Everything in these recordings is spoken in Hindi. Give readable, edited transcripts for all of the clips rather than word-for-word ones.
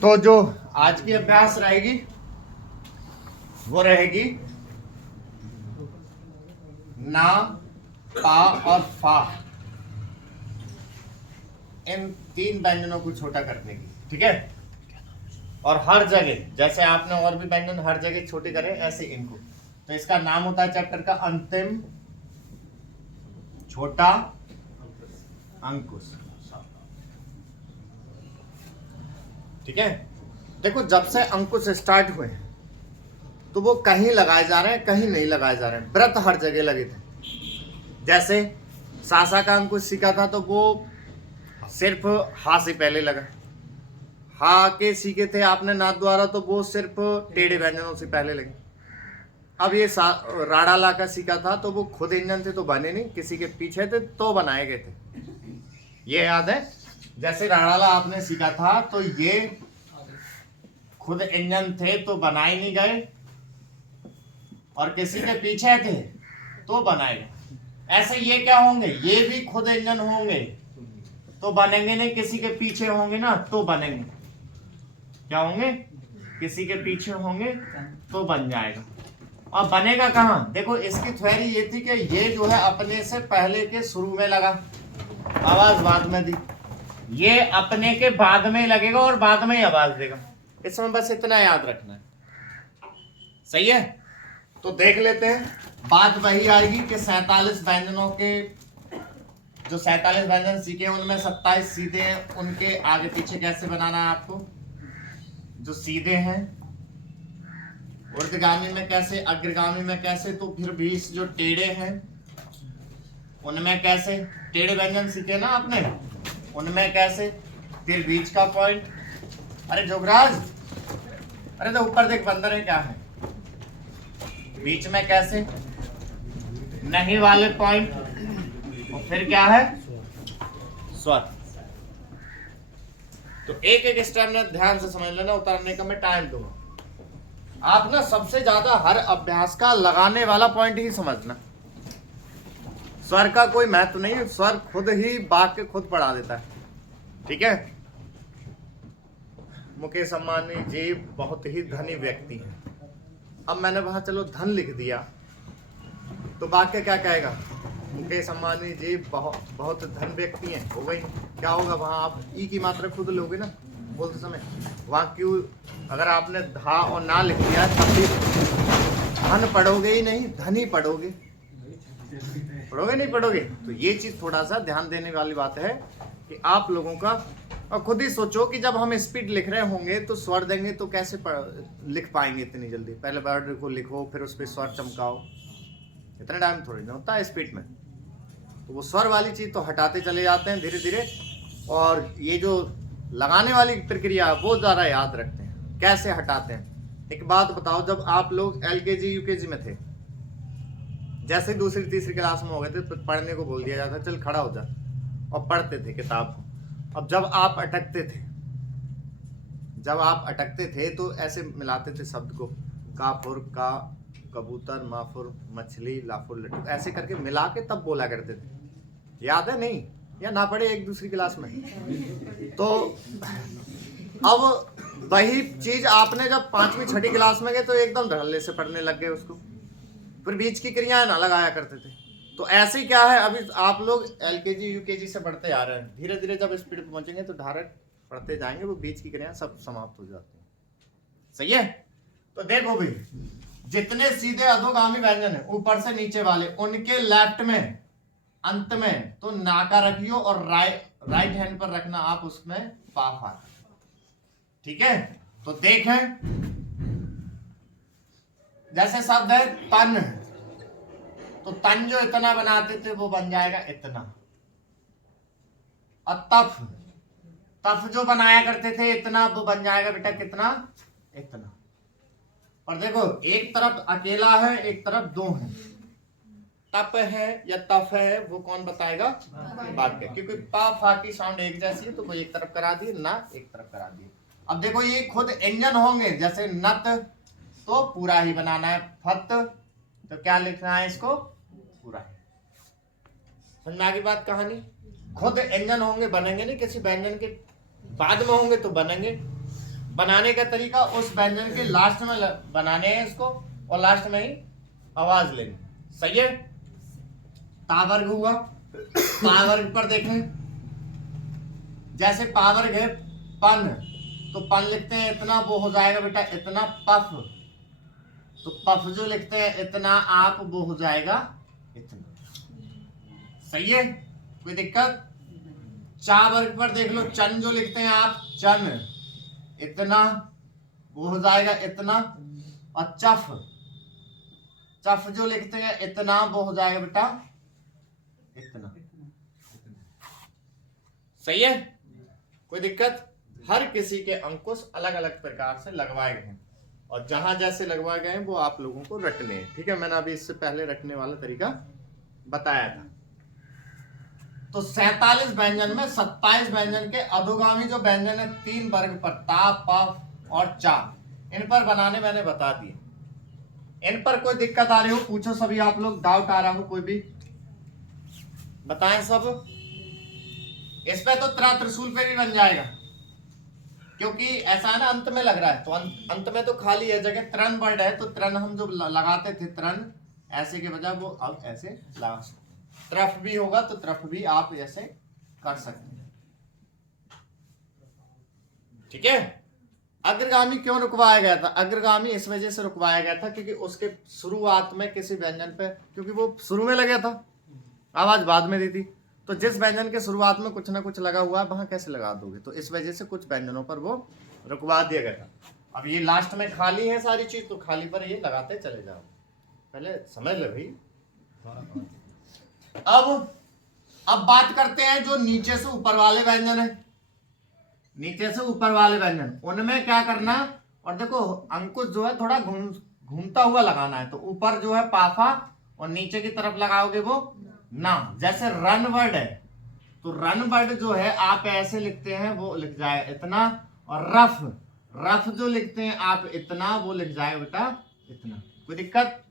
तो जो आज की अभ्यास रहेगी वो रहेगी ना, पा और फा, इन तीन व्यंजनों को छोटा करने की। ठीक है, और हर जगह जैसे आपने और भी व्यंजन हर जगह छोटे करे ऐसे इनको। तो इसका नाम होता है चैप्टर का अंतिम छोटा अंकुश। ठीक है, देखो जब से अंकुश स्टार्ट हुए तो वो कहीं लगाए जा रहे हैं, कहीं नहीं लगाए जा रहे हैं, व्रत हर जगह लगे थे। जैसे सासा का अंकुश सीखा था तो वो सिर्फ हा से पहले लगा, हा के सीखे थे आपने नाथ द्वारा तो वो सिर्फ टेढ़े व्यंजनों से पहले लगे। अब ये राड़ा ला का सीखा था तो वो खुद इंजन थे तो बने नहीं, किसी के पीछे थे तो बनाए गए थे। ये याद है, जैसे राड़ाला आपने सीखा था तो ये खुद इंजन थे तो बनाए नहीं गए, और किसी के पीछे थे तो बनाए गए। ऐसे ये क्या होंगे, ये भी खुद इंजन होंगे तो बनेंगे नहीं, किसी के पीछे होंगे ना तो बनेंगे। क्या होंगे, किसी के पीछे होंगे तो बन जाएगा। और बनेगा कहाँ, देखो इसकी थ्योरी ये थी कि ये जो है अपने से पहले के शुरू में लगा, आवाज बाद में दी, ये अपने के बाद में लगेगा और बाद में ही आवाज देगा। इसमें बस इतना याद रखना है। सही है, तो देख लेते हैं। बात वही आएगी कि 47 व्यंजनों के जो 47 व्यंजन सीखे उनमें 27 सीधे हैं, उनके आगे पीछे कैसे बनाना है आपको। जो सीधे हैं ऊर्ध्वगामी में कैसे, अग्रगामी में कैसे, तो फिर 20 जो टेढ़े हैं उनमें कैसे, टेढ़े व्यंजन सीखे ना आपने उनमें कैसे, फिर बीच का पॉइंट। अरे जोगराज, अरे तो ऊपर देख बंदर है क्या है, बीच में कैसे, नहीं वाले पॉइंट, और फिर क्या है स्वर। तो एक एक स्टेप में ध्यान से समझ लेना, उतारने का मैं टाइम दूंगा। आप ना सबसे ज्यादा हर अभ्यास का लगाने वाला पॉइंट ही समझना। स्वर का कोई महत्व नहीं, स्वर खुद ही वाक्य खुद पढ़ा देता है। ठीक है, मुकेश अंबानी जी बहुत ही धनी व्यक्ति हैं। अब मैंने वहां चलो धन लिख दिया तो वाक्य क्या कहेगा, मुकेश अंबानी जी बहुत धन व्यक्ति हैं, हो गई। क्या होगा वहां, आप ई की मात्रा खुद लोगे ना बोलते समय, वहां क्यों अगर आपने धा और ना लिख दिया तब भी धन पढ़ोगे ही नहीं, धन ही पढ़ोगे, पढ़ोगे नहीं पढ़ोगे। तो ये चीज थोड़ा सा ध्यान देने वाली बात है कि आप लोगों का। और खुद ही सोचो कि जब हम स्पीड लिख रहे होंगे तो स्वर देंगे तो कैसे लिख पाएंगे इतनी जल्दी। पहले वर्ड को लिखो फिर उस पर स्वर चमकाओ, इतना टाइम थोड़ी ना होता है स्पीड में। तो वो स्वर वाली चीज तो हटाते चले जाते हैं धीरे धीरे, और ये जो लगाने वाली प्रक्रिया वो ज्यादा याद रखते हैं कैसे हटाते हैं। एक बात बताओ, जब आप लोग LKG UKG में थे, जैसे दूसरी तीसरी क्लास में हो गए थे तो पढ़ने को बोल दिया जाता चल खड़ा हो जा, और पढ़ते थे किताब को। अब जब आप अटकते थे तो ऐसे मिलाते थे शब्द को, काफुर का कबूतर, माफुर मछली, लाफुर लड्डू, ऐसे करके मिला के तब बोला करते थे। याद है नहीं, या ना पढ़े एक दूसरी क्लास में। तो अब वही चीज आपने जब 5वीं 6ठी क्लास में गए तो एकदम धड़ल्ले से पढ़ने लग गए उसको, फिर बीच की क्रियाएं ना लगाया करते थे। तो ऐसे ही क्या है, अभी आप लोग LKG UKG से पढ़ते आ रहे हैं, धीरे धीरे जब स्पीड पे पहुंचेंगे तो डायरेक्ट पढ़ते जाएंगे, वो बीच की क्रियाएं सब समाप्त हो जाती हैं। सही है, तो देखो भी जितने सीधे अधोगामी व्यंजन है ऊपर से नीचे वाले, उनके लेफ्ट में अंत में तो नाका रखियो और राइट हैंड पर रखना आप उसमें पाफा। ठीक है, तो देखें जैसे शब्द है तन, तो तन जो इतना बनाते थे वो बन जाएगा इतना। और तफ जो बनाया करते थे इतना, वो बन जाएगा बेटा कितना, इतना। और देखो एक तरफ अकेला है एक तरफ दो है, तप है या तफ है वो कौन बताएगा, वाक्य। क्योंकि पा फा की साउंड एक जैसी है तो वो एक तरफ करा दिए, ना एक तरफ करा दिए। अब देखो ये खुद इंजन होंगे, जैसे नत तो पूरा ही बनाना है, फत तो क्या लिखना है इसको पूरा ही। समझ में आ गई बात, कहानी। खुद इंजन होंगे बनेंगे नहीं, किसी व्यंजन के बाद में होंगे तो बनेंगे, बनाने का तरीका उस व्यंजन के लास्ट में बनाने हैं इसको, और लास्ट में ही आवाज लेनी। सही है। तावर्ग हुआ। पावर्ग पर देखें, जैसे पावर्ग है पन, तो पन लिखते हैं इतना, वो हो जाएगा बेटा इतना। पफ, तो पफ जो लिखते हैं इतना आप, वो हो जाएगा इतना। सही है, कोई दिक्कत? चा वर्ग पर देख लो, चन जो लिखते हैं आप, चन इतना, वो हो जाएगा इतना। और चफ, चफ जो लिखते हैं इतना, वो हो जाएगा बेटा इतना। सही है, कोई दिक्कत? हर किसी के अंकुश अलग अलग प्रकार से लगवाए गए हैं, और जहां जैसे लगवाए गए हैं वो आप लोगों को रटने हैं। ठीक है, मैंने अभी इससे पहले रटने वाला तरीका बताया था। तो 47 व्यंजन में 27 व्यंजन के अधोगामी जो व्यंजन है 3 वर्ग पर, ता, पफ और चा, इन पर बनाने मैंने बता दिए। इन पर कोई दिक्कत आ रही हो पूछो सभी आप लोग, डाउट आ रहा हो कोई भी बताएं सब। इस पे तो त्रिशूल पे भी बन जाएगा, क्योंकि ऐसा है ना, अंत में लग रहा है, तो अंत में तो खाली है जगह। त्रन वर्ड है, तो त्रन हम जो लगाते थे, त्रन ऐसे के बजाय वो अब ऐसे लगा। तरफ भी होगा तो तरफ भी आप ऐसे कर सकते हैं। ठीक है। अग्रगामी क्यों रुकवाया गया था? अग्रगामी इस वजह से रुकवाया गया था क्योंकि उसके शुरुआत में किसी व्यंजन पे, क्योंकि वो शुरू में लगा था, आवाज बाद में दी थी, तो जिस व्यंजन के शुरुआत में कुछ ना कुछ लगा हुआ है वहां कैसे लगा दोगे? तो इस वजह से कुछ व्यंजनों पर वो रुकवा दिया गया था। अब ये लास्ट में खाली है सारी चीज, तो खाली पर ये लगाते चले जाओ, पहले समझ लो भाई। अब बात करते हैं जो नीचे से ऊपर वाले व्यंजन है। नीचे से ऊपर वाले व्यंजन, उनमें क्या करना, और देखो अंकुश जो है थोड़ा घूमता हुआ लगाना है, तो ऊपर जो है पाफा और नीचे की तरफ लगाओगे वो ना। जैसे रन वर्ड है, तो रन वर्ड जो है आप ऐसे लिखते हैं, वो लिख जाए इतना। और रफ, रफ जो लिखते हैं आप इतना, वो लिख जाए बेटा इतना। कोई दिक्कत?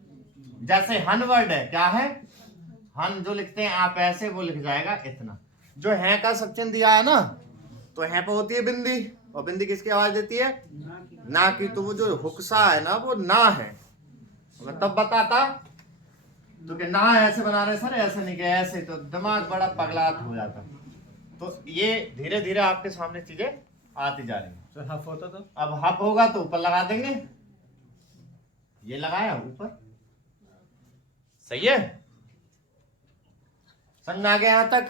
जैसे हन वर्ड है, क्या है, हन जो लिखते हैं आप ऐसे, वो लिख जाएगा इतना। जो है का सेक्शन दिया है ना, तो है पे होती है बिंदी, और बिंदी किसकी आवाज देती है? ना की। तो वो जो हुक्सा है ना, वो ना है। मैं तब बताता तो कि ना ऐसे बना रहे सर, ऐसे नहीं गए ऐसे, तो दिमाग बड़ा पगलाट हो जाता। तो ये धीरे धीरे आपके सामने चीजें आती जा रही है। सर हफ होता तो? अब हप होगा तो ऊपर लगा देंगे, ये लगाया ऊपर। सही है, समझ में आ गया यहां तक?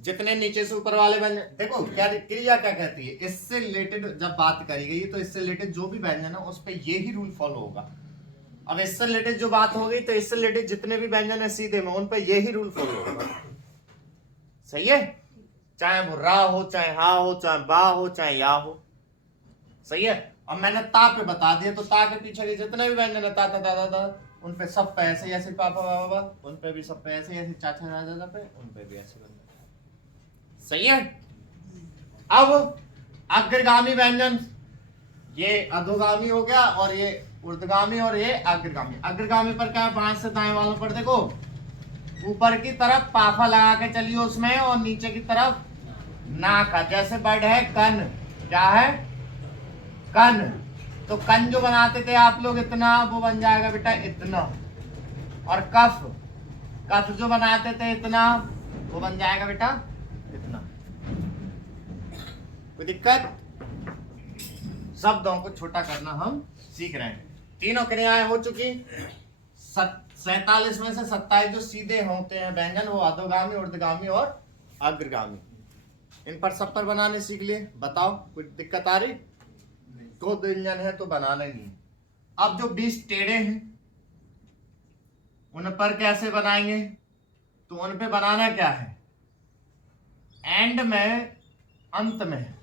जितने नीचे से ऊपर वाले व्यंजन, देखो क्या क्रिया क्या कहती है, इससे रिलेटेड जब बात करी गई तो इससे रिलेटेड जो भी व्यंजन है उस पर यही रूल फॉलो होगा। अब इससे रिलेटेड जो बात हो गई, तो इससे रिलेटेड जितने भी व्यंजन है सीधे में, उन पर यही रूल फॉलो होगा। सही है, चाहे वो रा हो, चाहे हा हो, चाहे बा हो, चाहे या हो। सही है। अब मैंने ता पे बता दिया, तो ता के पीछे के जितने भी व्यंजन है, ता ता ता ता, उन पे सब पे ऐसे ऐसे, पापा बाबा, उन पे भी सब पे ऐसे ऐसे, चाचा दादा पे, उन पे भी ऐसे। सही है। अब अग्रगामी व्यंजन, ये अधोगामी हो गया, और ये ऊर्ध्वगामी, और ये अग्रगामी। अग्रगामी पर क्या है, बाएं से दाएं वालों पर देखो, ऊपर की तरफ पाफा लगा के चलिए उसमें, और नीचे की तरफ नाका। जैसे वर्ड है कन, क्या है, कन, तो कन जो बनाते थे आप लोग इतना, वो बन जाएगा बेटा इतना। और कफ, कफ जो बनाते थे इतना, वो बन जाएगा बेटा इतना। कोई दिक्कत? शब्दों को छोटा करना हम सीख रहे हैं। तीनों क्रियाएं हो चुकी। 47 में से 27 जो सीधे होते हैं व्यंजन, वो अधोगामी, ऊर्ध्वगामी और अग्रगामी। इन पर सब पर बनाने सीख लिए। बताओ कोई दिक्कत आ रही? दो व्यंजन है तो बनाना ही नहीं। अब जो 20 टेढ़े हैं उन पर कैसे बनाएंगे? तो उन पे बनाना क्या है, एंड में, अंत में,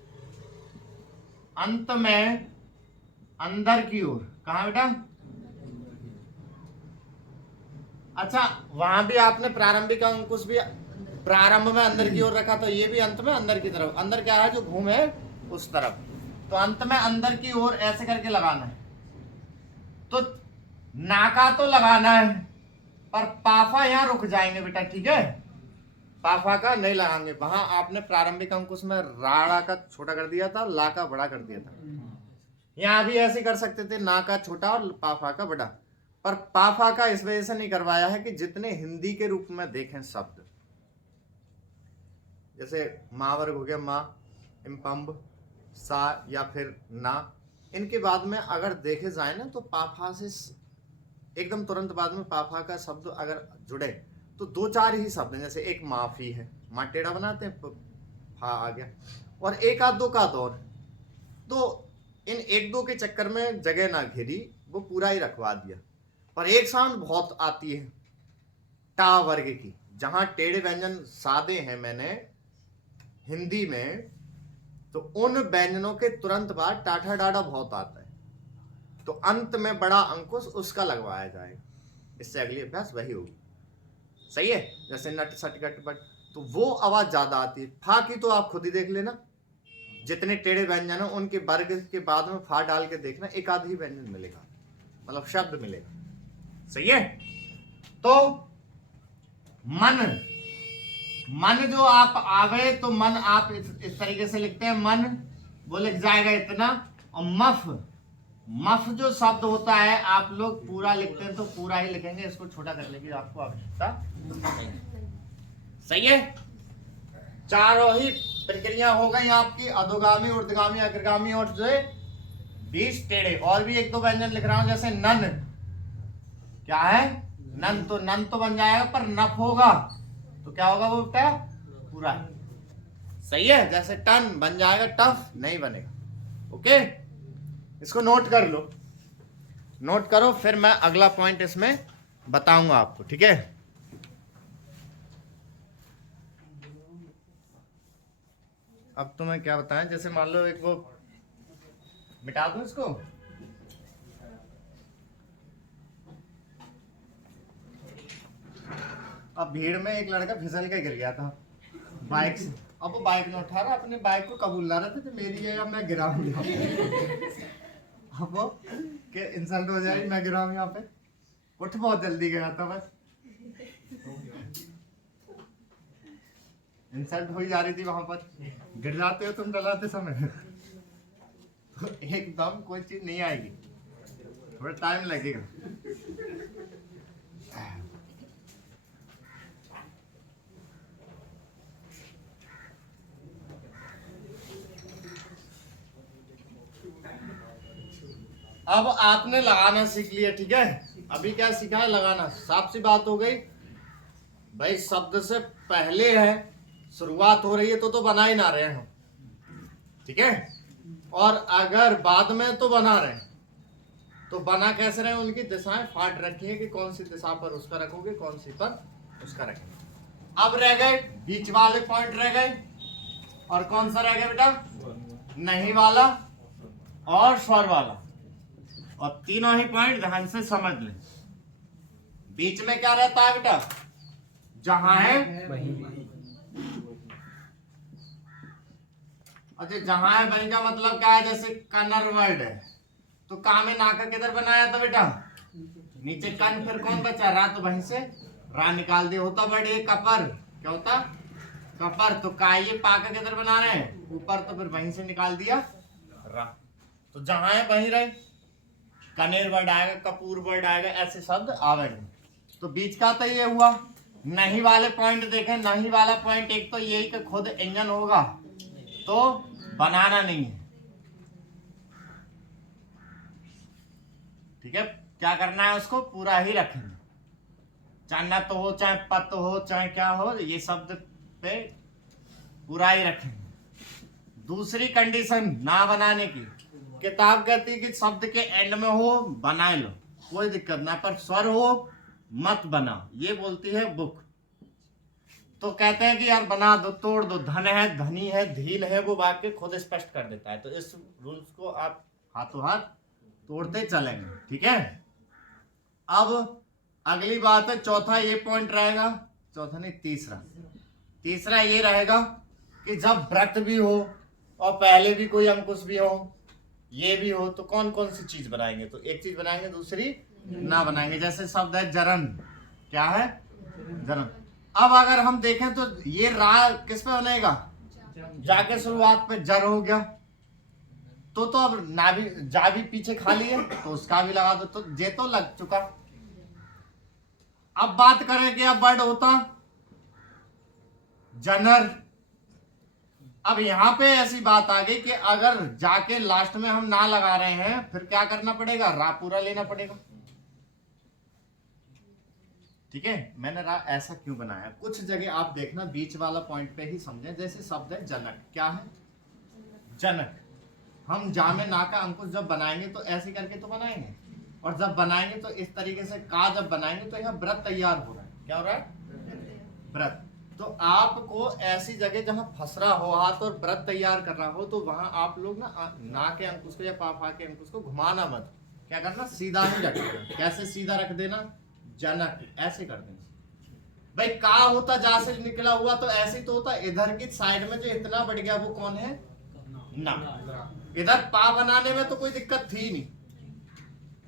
अंत में अंदर की ओर। कहां बेटा? अच्छा, वहां भी आपने प्रारंभिक अंकुश भी प्रारंभ में अंदर की ओर रखा, तो ये भी अंत में अंदर की तरफ। अंदर क्या है, जो घूम है उस तरफ, तो अंत में अंदर की ओर ऐसे करके लगाना है। तो नाका तो लगाना है, पर पाफा यहां रुक जाएंगे बेटा। ठीक है, पाफा का नहीं लगाएंगे, वहां आपने प्रारंभिक अंकुश में राड़ा का छोटा कर दिया था, ला का बड़ा कर दिया था। यहाँ भी ऐसे कर सकते थे, ना का छोटा और पाफा का बड़ा, पर पाफा का इस वजह से नहीं करवाया है कि जितने हिंदी के रूप में देखें शब्द, जैसे महावर्ग हो गया, माँ, इम्पम्ब, सा या फिर ना, इनके बाद में अगर देखे जाए ना तो पाफा से एकदम तुरंत बाद में पाफा का शब्द अगर जुड़े तो 2-4 ही शब्द हैं। जैसे एक माफी है, माँ टेढ़ा बनाते हैं, फा आ गया, और एक आध दो का दौर। तो इन 1-2 के चक्कर में जगह ना घेरी, वो पूरा ही रखवा दिया। पर एक साउंड बहुत आती है टा वर्ग की, जहां टेढ़े व्यंजन सादे हैं मैंने हिंदी में, तो उन व्यंजनों के तुरंत बाद टाठा डाडा बहुत आता है, तो अंत में बड़ा अंकुश उसका लगवाया जाएगा। इससे अगली अभ्यास वही होगी। सही है, जैसे नट सट गट बट, तो वो आवाज ज्यादा आती है। फा की तो आप खुद ही देख लेना, जितने टेढ़े व्यंजन हैं उनके वर्ग के बाद में फा डाल के देखना, एक आध ही व्यंजन मिलेगा, मतलब शब्द मिलेगा। सही है। तो मन, मन जो आप आवे तो मन आप इस तरीके से लिखते हैं, मन वो लिख जाएगा इतना। और मफ, मफ जो शब्द होता है आप लोग पूरा लिखते हैं तो पूरा ही लिखेंगे, इसको छोटा करने की आपको आवश्यकता। सही है। चारों ही प्रक्रिया हो गई आपकी, अधोगामी, ऊर्ध्वगामी, अग्रगामी और जो 20 टेढ़े। और भी 1-2 व्यंजन लिख रहा हूं, जैसे नन, क्या है नन, तो नन तो बन जाएगा, पर नफ होगा तो क्या होगा वो बेटा, पूरा है। सही है। जैसे टन बन जाएगा, टफ नहीं बनेगा। ओके, इसको नोट कर लो, नोट करो, फिर मैं अगला पॉइंट इसमें बताऊंगा आपको। ठीक है। अब तो मैं क्या बताएं, जैसे मान लो एक वो मिटा दूं इसको, अब भीड़ में एक लड़का फिसल के गिर गया था बाइक से। अब वो बाइक में उठा रहा, अपने बाइक को कबूल ला रहा था कि मेरी है, अब मैं गिरा हूं। अब वो के इंसल्ट हो जाएगी, मैं गिरा हूं यहाँ पे, उठ बहुत जल्दी गया था, बस इंसल्ट हो ही जा रही थी वहां पर। गिर जाते हो तुम चलाते समय तो एकदम कोई चीज नहीं आएगी, थोड़ा टाइम लगेगा। अब आपने लगाना सीख लिया। ठीक है, अभी क्या सीखा है, लगाना। साफ सी बात हो गई भाई, शब्द से पहले है, शुरुआत हो रही है तो बना ही ना रहे हम। ठीक है, और अगर बाद में तो बना रहे हैं तो बना कैसे रहे, उनकी दिशाएं फाट रखी है कि कौन सी दिशा पर उसका रखोगे, कौन सी पर उसका रखेंगे। अब रह गए बीच वाले पॉइंट रह गए, और कौन सा रह गया बेटा, नहीं वाला और स्वर वाला, और तीनों ही पॉइंट ध्यान से समझ ले। बीच में क्या रहता है बेटा, जहां है, अच्छा जहां है वहीं का मतलब क्या है, जैसे कन्नड़ वर्ड है तो का में नाका किधर बनाया था बेटा, नीचे कन, फिर कौन बचा, रा, तो वहीं से रा निकाल दिया। होता वर्ड ये कपर, क्या होता, कपर, तो का ये पाका किधर बना रहे हैं, ऊपर, तो फिर वहीं से निकाल दिया रा, तो जहां है वहीं रहे। कनेर वर्ड आएगा, कपूर वर्ड आएगा, ऐसे शब्द आवेंगे। तो बीच का तो ये हुआ। नहीं वाले पॉइंट देखें, नहीं वाला पॉइंट एक तो यही कि खुद इंजन होगा तो बनाना नहीं है। ठीक है, क्या करना है, उसको पूरा ही रखेंगे, चाहे न तो हो, चाहे पत हो, चाहे क्या हो, ये शब्द पे पूरा ही रखेंगे। दूसरी कंडीशन ना बनाने की, किताब कहती है कि शब्द के एंड में हो बना लो, कोई दिक्कत ना, पर स्वर हो मत बनाओ, ये बोलती है बुक। तो कहते हैं कि यार बना दो, तोड़ दो, धन है, धनी है, धील है, वो वाक्य खुद स्पष्ट कर देता है। तो इस रूल्स को आप हाथों हाथ तोड़ते चलेंगे। ठीक है, अब अगली बात है, चौथा ये पॉइंट रहेगा, चौथा नहीं तीसरा ये रहेगा कि जब व्रत भी हो और पहले भी कोई अंकुश भी हो, ये भी हो, तो कौन कौन सी चीज बनाएंगे, तो एक चीज बनाएंगे, दूसरी ना बनाएंगे। जैसे शब्द है जरन, क्या है, जरन। अब अगर हम देखें तो ये रा किस पे बनेगा, जाके शुरुआत पे जर हो गया, तो अब ना भी जा भी पीछे खाली है तो उसका भी लगा दो, तो जे तो लग चुका। अब बात करें कि अब वर्ड होता जनर। अब यहां पे ऐसी बात आ गई कि अगर जाके लास्ट में हम ना लगा रहे हैं फिर क्या करना पड़ेगा, रा पूरा लेना पड़ेगा। ठीक है, मैंने रा ऐसा क्यों बनाया, कुछ जगह आप देखना बीच वाला पॉइंट पे ही समझें। जैसे शब्द है जनक, क्या है जनक, हम जा में ना का अंकुश जब बनाएंगे तो ऐसे करके तो बनाएंगे, और जब बनाएंगे तो इस तरीके से का जब बनाएंगे तो यहाँ व्रत तैयार हो रहा है। क्या हो रहा है, व्रत। तो आपको ऐसी जगह जहां फंस रहा हो हाथ और व्रत तैयार कर रहा हो तो वहां आप लोग ना के अंकुश को या पा के अंकुश को घुमाना मत, क्या करना, सीधा ही रख देना। कैसे सीधा रख देना, जनक ऐसे कर देना। भाई का होता जा से निकला हुआ तो ऐसे ही तो होता, इधर की साइड में जो इतना बढ़ गया वो कौन है, ना। इधर पा बनाने में तो कोई दिक्कत थी नहीं,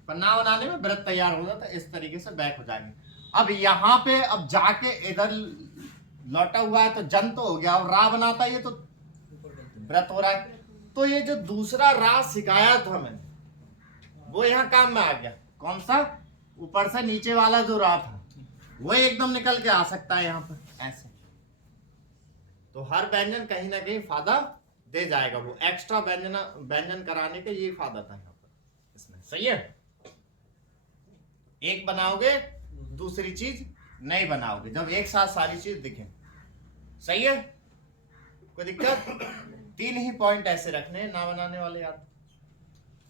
पर ना बनाने में व्रत तैयार हो जाता, इस तरीके से बैक हो जाएंगे। अब यहाँ पे अब जाके इधर लौटा हुआ है तो जन तो हो गया, और रा बनाता है ये तो व्रत हो रहा है। तो ये जो दूसरा रा सिखाया था मैंने वो यहाँ काम में आ गया। कौन सा, ऊपर से नीचे वाला जो रा था वो एकदम निकल के आ सकता है यहाँ पर ऐसे। तो हर व्यंजन कहीं ना कहीं फायदा दे जाएगा, वो एक्स्ट्रा व्यंजन कराने का ये फायदा था यहाँ पर इसमें। सही है, एक बनाओगे दूसरी चीज नहीं बनाओगे जब एक साथ सारी चीज दिखे। सही है, कोई दिक्कत, तीन ही पॉइंट ऐसे रखने ना बनाने वाले याद,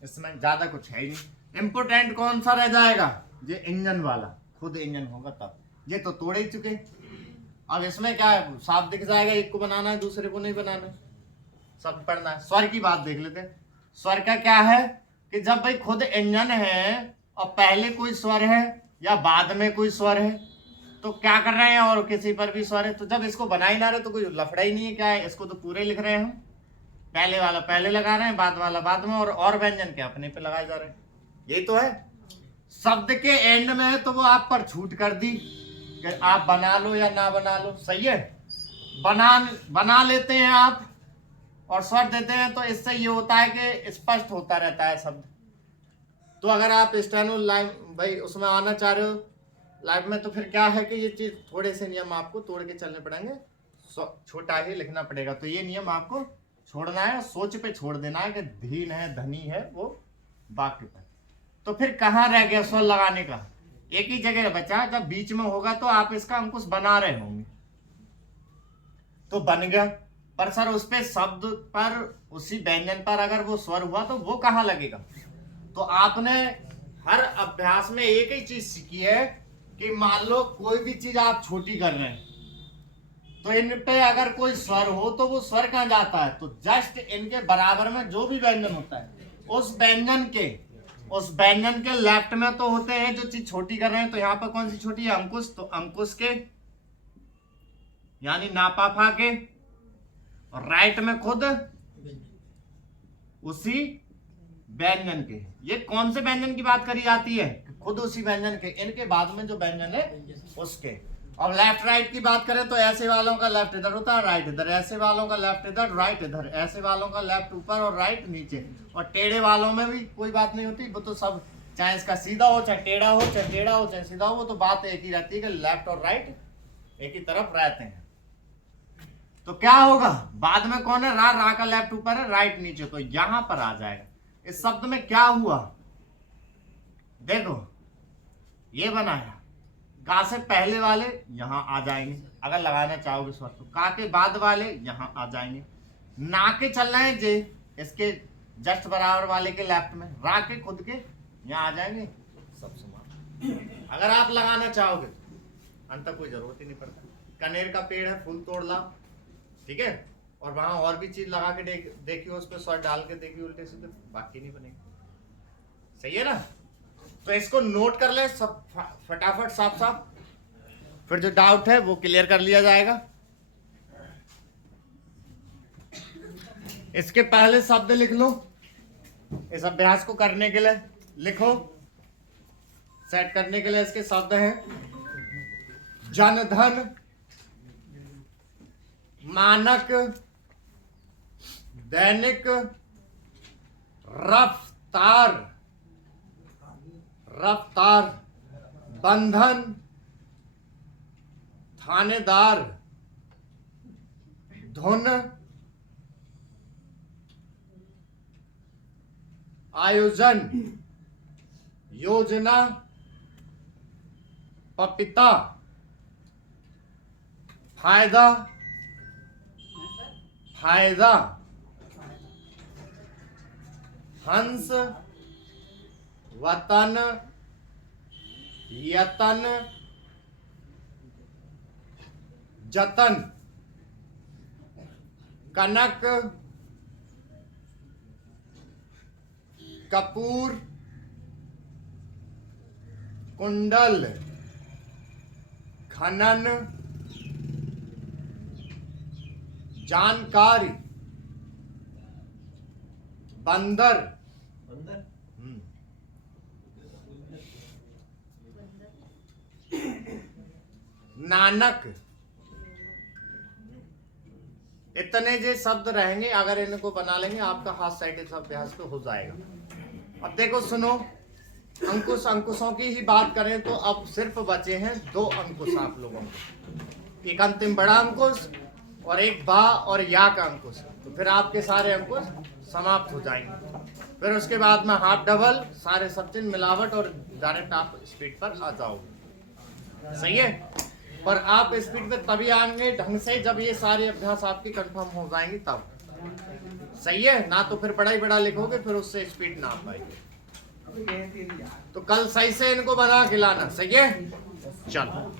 इसमें ज्यादा कुछ है ही नहीं। इंपोर्टेंट कौन सा रह जाएगा, ये इंजन वाला, खुद इंजन होगा तब, ये तो तोड़ ही चुके। अब इसमें क्या है, साफ दिख जाएगा, एक को बनाना है दूसरे को नहीं बनाना है, सब पढ़ना है। स्वर की बात देख लेते हैं। स्वर का क्या है कि जब भाई खुद इंजन है और पहले कोई स्वर है या बाद में कोई स्वर है तो क्या कर रहे हैं, और किसी पर भी स्वर है तो जब इसको बना ही ना रहे तो कोई लफड़ा ही नहीं है। क्या है, इसको तो पूरे लिख रहे हैं हम, पहले वाला पहले लगा रहे हैं, बाद वाला बाद में, और व्यंजन के अपने पे लगाए जा रहे हैं। यही तो है, शब्द के एंड में है तो वो आप पर छूट कर दी कि आप बना लो या ना बना लो। सही है, बना लेते हैं आप और स्वर देते हैं तो इससे ये होता है कि स्पष्ट होता रहता है शब्द। तो अगर आप स्टेनो लाइव भाई उसमें आना चाह रहे हो लाइव में, तो फिर क्या है कि ये चीज थोड़े से नियम आपको तोड़ के चलने पड़ेंगे, छोटा ही लिखना पड़ेगा। तो ये नियम आपको छोड़ना है, सोच पे छोड़ देना है कि धीन है धनी है वो वाक्य पर। तो फिर कहाँ रह गया स्वर लगाने का, एक ही जगह बचा, जब बीच में होगा तो आप इसका अंकुश बना रहे होंगे तो बन गया, पर सर उस पे शब्द पर उसी व्यंजन पर अगर वो स्वर हुआ तो वो कहाँ लगेगा। तो आपने हर अभ्यास में एक ही चीज सीखी है कि मान लो कोई भी चीज आप छोटी कर रहे हैं तो इन पे अगर कोई स्वर हो तो वो स्वर कहाँ जाता है, तो जस्ट इनके बराबर में जो भी व्यंजन होता है उस व्यंजन के लेफ्ट में तो होते हैं जो चीज छोटी कर रहे हैं। तो यहाँ पर कौन सी छोटी है, अंकुश, तो अंकुश के यानी नापाफा के, और राइट में खुद उसी व्यंजन के। ये कौन से व्यंजन की बात करी जाती है, खुद उसी व्यंजन के, इनके बाद में जो व्यंजन है उसके। और लेफ्ट राइट की बात करें तो ऐसे वालों का लेफ्ट इधर होता है, राइट इधर, ऐसे वालों का लेफ्ट इधर, राइट इधर, ऐसे वालों का लेफ्ट ऊपर और राइट नीचे। और टेढ़े वालों में भी कोई बात नहीं होती, वो तो सब चाहे इसका सीधा हो चाहे टेढ़ा हो, चाहे टेढ़ा हो चाहे सीधा हो, वो तो बात एक ही रहती है कि लेफ्ट और राइट एक ही तरफ रहते हैं। तो क्या होगा, बाद में कौन है, रा का लेफ्ट ऊपर है, राइट नीचे, तो यहां पर आ जाएगा। इस शब्द में क्या हुआ, देखो ये बनाया, का से पहले वाले यहां आ जाएंगे अगर लगाना चाहोगे स्वर, तो का के बाद वाले यहां आ जाएंगे, ना के चल रहे हैं जे इसके जस्ट बराबर वाले के लेफ्ट में, रा के खुद के यहां आ जाएंगे, सब समान। अगर आप लगाना चाहोगे अंत कोई जरूरत ही नहीं पड़ता। कनेर का पेड़ है, फूल तोड़ ला, ठीक है, और वहां और भी चीज लगा के देखिए, उस पर स्वर डाल के देखिए उल्टे सीधे, बाकी नहीं बनेगा। सही है ना, तो इसको नोट कर ले सब फटाफट साफ साफ, फिर जो डाउट है वो क्लियर कर लिया जाएगा। इसके पहले शब्द लिख लो, इस अभ्यास को करने के लिए लिखो, सेट करने के लिए इसके शब्द हैं जन धन मानक दैनिक रफ्तार बंधन थानेदार धुन आयोजन योजना पपीता फायदा हंस वतन यतन जतन कनक कपूर कुंडल खनन जानकारी बंदर नानक। इतने जे शब्द रहेंगे, अगर इनको बना लेंगे आपका हाथ साइड अभ्यास तो हो जाएगा। अब देखो सुनो, अंकुश अंकुशों की ही बात करें तो अब सिर्फ बचे हैं 2 अंकुश आप लोगों को, एक अंतिम बड़ा अंकुश और एक बा और या का अंकुश। तो फिर आपके सारे अंकुश समाप्त हो जाएंगे। फिर उसके बाद में हाफ डबल, सारे सब चिन्ह मिलावट और डायरेक्ट आप स्पीड पर आ जाओगे। सही है, पर आप स्पीड पे तभी आएंगे ढंग से जब ये सारे अभ्यास आपकी कंफर्म हो जाएंगी तब। सही है ना, तो फिर बड़ा ही बड़ा लिखोगे फिर उससे स्पीड ना आ पाएगी। तो कल सही से इनको बना के लाना। सही है, चलो।